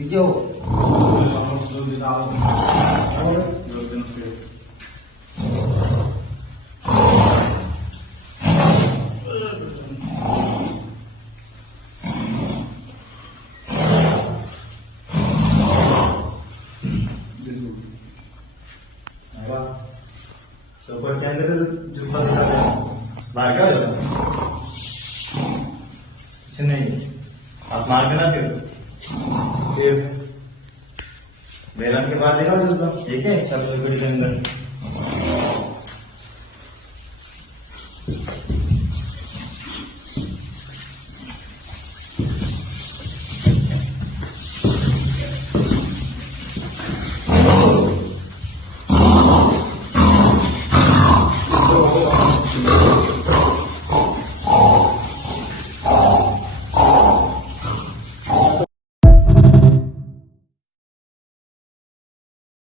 पीछे हो। सोपर के अंदर जूता बाहर क्या होगा? कुछ नहीं, आप मार के ना फिर बेलन के बाद देखा जूता ठीक है। 600 के अंदर